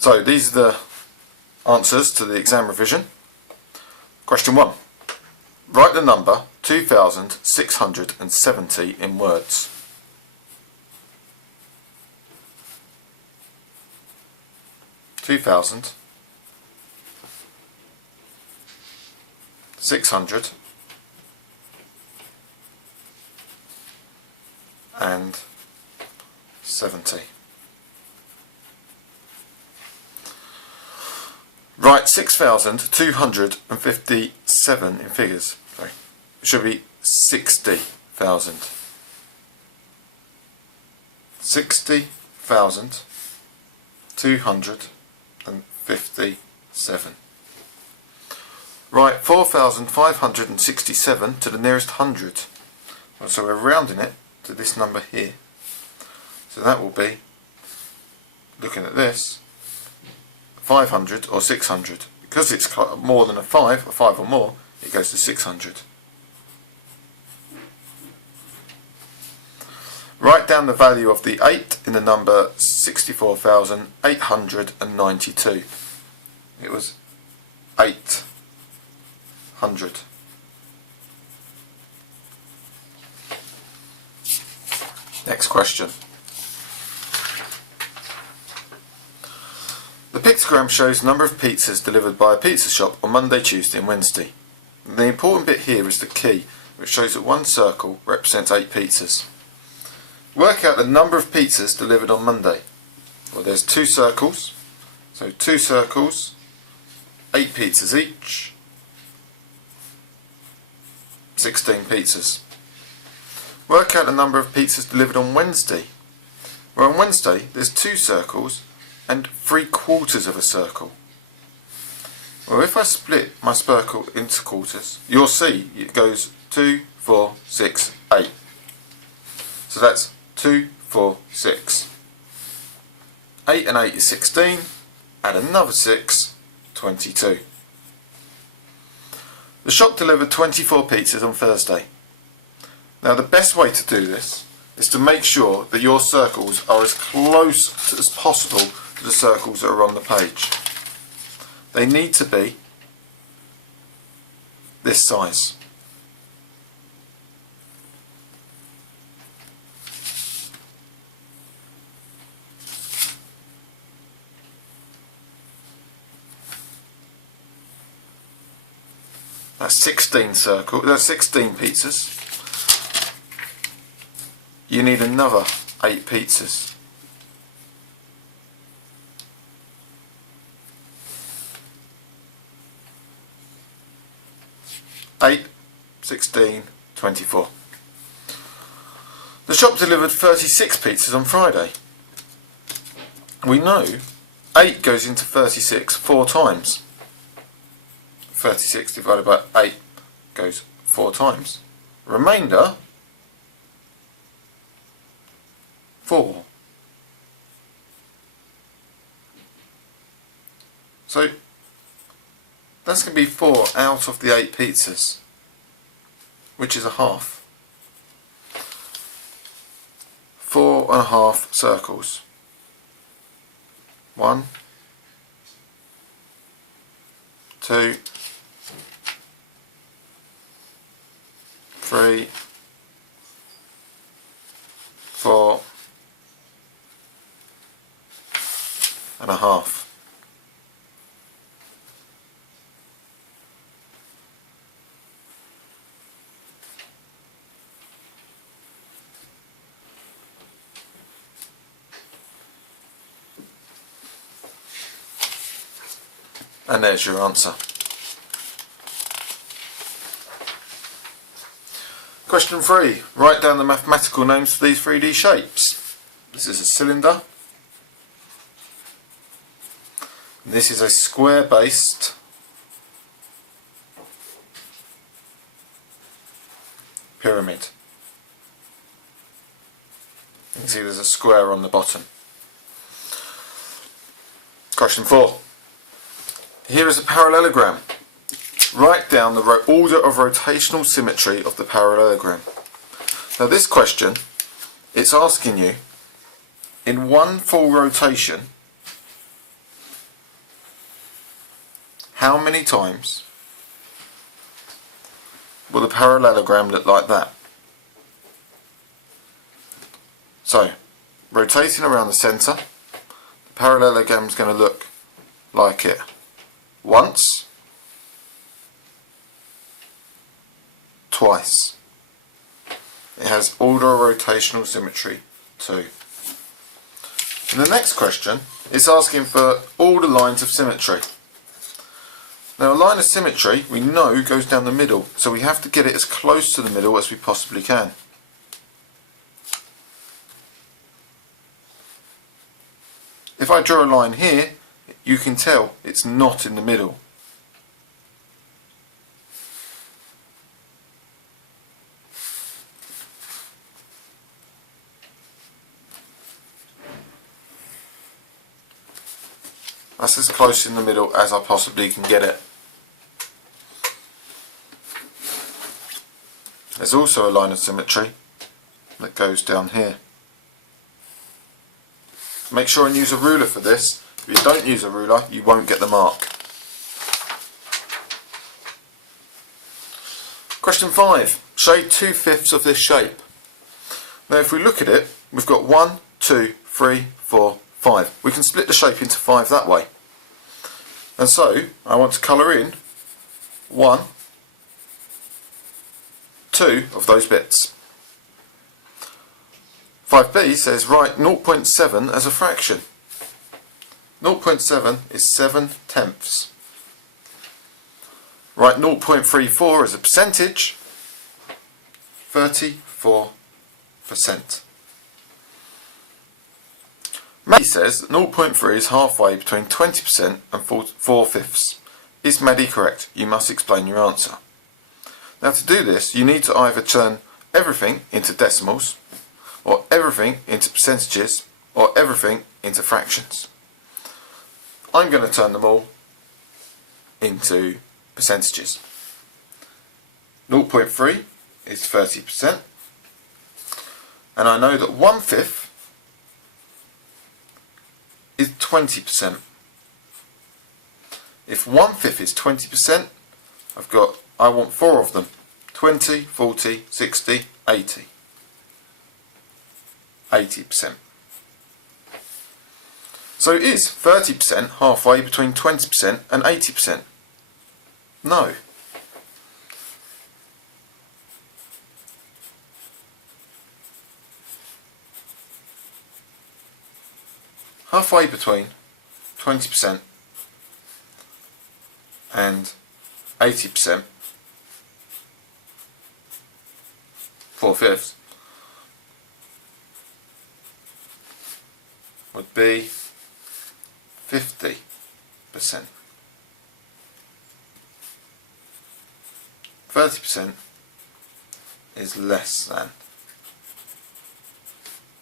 So these are the answers to the exam revision. Question 1. Write the number 2,670 in words. $2,670 and 70. Write 6,257 in figures. Sorry, it should be 60,000. 60,257. Write 4,567 to the nearest hundred. So we're rounding it to this number here. So that will be, looking at this, 500 or 600. Because it's more than a 5 or more, it goes to 600. Write down the value of the 8 in the number 64,892. It was 800. Next question. The pictogram shows the number of pizzas delivered by a pizza shop on Monday, Tuesday and Wednesday. And the important bit here is the key, which shows that one circle represents 8 pizzas. Work out the number of pizzas delivered on Monday. Well, there's 2 circles, so 2 circles, 8 pizzas each, 16 pizzas. Work out the number of pizzas delivered on Wednesday. Well, on Wednesday there's 2 circles and 3/4 of a circle. Well, if I split my circle into quarters, you'll see it goes 2, 4, 6, 8. So that's 2, 4, 6. 8 and 8 is 16. Add another 6, 22. The shop delivered 24 pizzas on Thursday. Now the best way to do this is to make sure that your circles are as close as possible to the circles that are on the page. They need to be this size. That's 16 circles. That's 16 pizzas. You need another 8 pizzas. 8, 16, 24. The shop delivered 36 pizzas on Friday. We know 8 goes into 36 4 times. 36 divided by 8 goes 4 times. Remainder 4. So that's going to be 4 out of the 8 pizzas, which is a half. 4.5 circles. 1, 2, 3, 4 and a half. And there's your answer. Question 3. Write down the mathematical names for these 3D shapes. This is a cylinder. And this is a square-based pyramid. You can see there's a square on the bottom. Question 4. Here is a parallelogram. Write down the order of rotational symmetry of the parallelogram. Now this question, it's asking you, in one full rotation, how many times will the parallelogram look like that? So, rotating around the centre, the parallelogram is going to look like it once, twice. It has order of rotational symmetry too. And the next question is asking for all the lines of symmetry. Now a line of symmetry we know goes down the middle, so we have to get it as close to the middle as we possibly can. If I draw a line here, you can tell it's not in the middle. That's as close in the middle as I possibly can get it. There's also a line of symmetry that goes down here. Make sure and use a ruler for this. If you don't use a ruler, you won't get the mark. Question 5. Shade 2/5 of this shape. Now if we look at it, we've got 1, 2, 3, 4, 5. We can split the shape into 5 that way. And so I want to colour in 1, 2 of those bits. 5b says write 0.7 as a fraction. 0.7 is 7/10. Write 0.34 as a percentage, 34%. Maddie says that 0.3 is halfway between 20% and 4/5. Is Maddie correct? You must explain your answer. Now to do this, you need to either turn everything into decimals, or everything into percentages, or everything into fractions. I'm going to turn them all into percentages. 0.3 is 30%, and I know that 1/5 is 20%. If 1/5 is 20%, I want 4 of them. 20, 40, 60, 80. 80%. So is 30% halfway between 20% and 80%? No. Halfway between 20% and 80%, 4/5, would be 50%. 30% is less than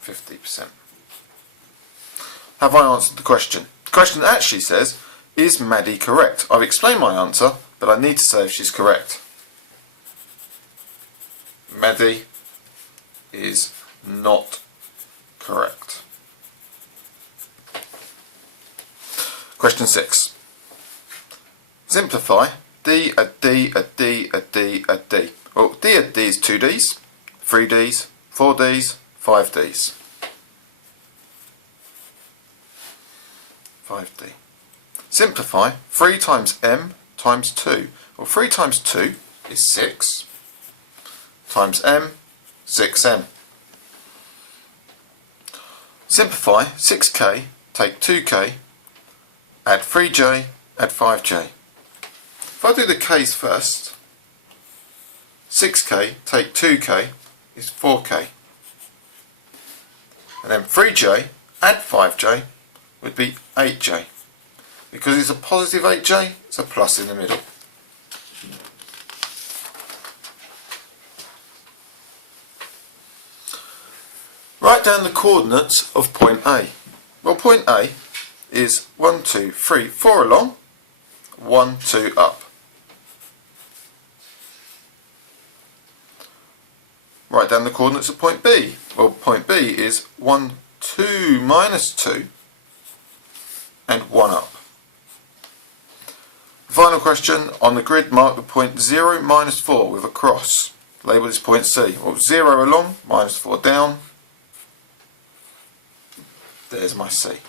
50%. Have I answered the question? The question actually says, is Maddie correct? I've explained my answer, but I need to say if she's correct. Maddie is not correct. Question 6. Simplify D, a D, a D, a D, a D. Well, D a D is 2 Ds, 3 Ds, 4 Ds, 5 Ds. 5D. Simplify 3 times M times 2. Well, 3 times 2 is 6 times M, 6M. Simplify 6k, take 2k, add 3j, add 5j. If I do the k's first, 6k take 2k is 4k. And then 3j add 5j would be 8j. Because it's a positive 8j, it's a plus in the middle. Write down the coordinates of point A. Well, point A is 1, 2, 3, 4 along, 1, 2 up. Write down the coordinates of point B. Well, point B is 1, 2, minus 2, and 1 up. The final question. On the grid, mark the point 0, -4 with a cross. Label this point C. Well, 0 along, -4 down. There's my C.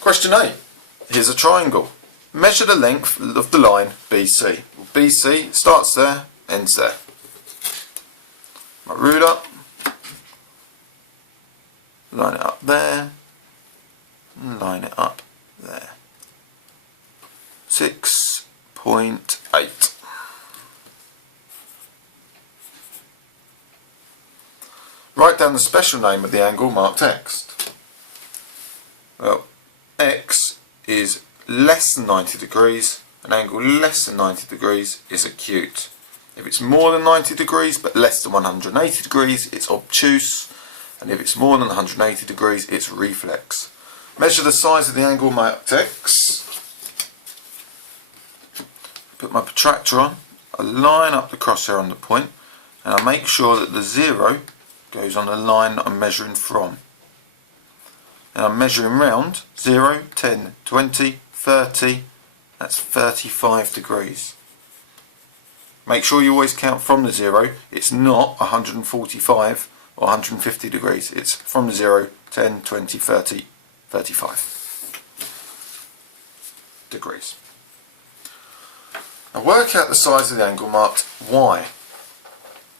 Question 8. Here's a triangle. Measure the length of the line BC. BC starts there, ends there. My ruler. Line it up there. Line it up there. 6.8. Write down the special name of the angle marked X. Well, X is less than 90 degrees. An angle less than 90 degrees is acute. If it's more than 90 degrees but less than 180 degrees, it's obtuse. And if it's more than 180 degrees, it's reflex. Measure the size of the angle marked X. Put my protractor on. I line up the crosshair on the point, and I make sure that the 0 goes on the line that I'm measuring from. And I'm measuring round 0, 10, 20, 30, that's 35 degrees. Make sure you always count from the 0. It's not 145 or 150 degrees. It's from the 0, 10, 20, 30, 35 degrees. Now work out the size of the angle marked Y.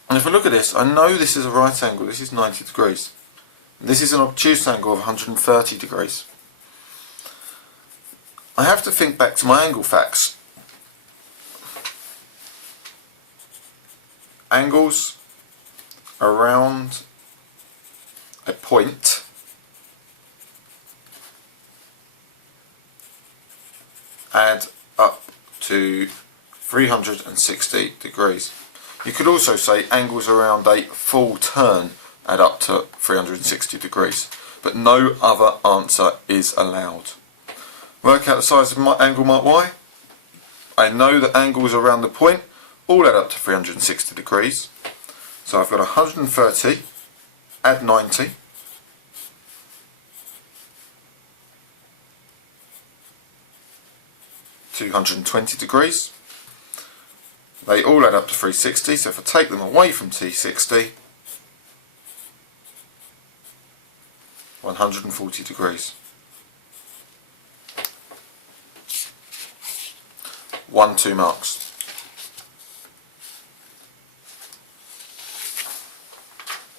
And if I look at this, I know this is a right angle. This is 90 degrees. This is an obtuse angle of 130 degrees. I have to think back to my angle facts. Angles around a point add up to 360 degrees. You could also say angles around a full turn add up to 360 degrees, but no other answer is allowed. Work out the size of my angle marked Y. I know that angles around the point all add up to 360 degrees. So I've got 130, add 90. (220 degrees). They all add up to 360, so if I take them away from T60, 140 degrees. 1, 2 marks.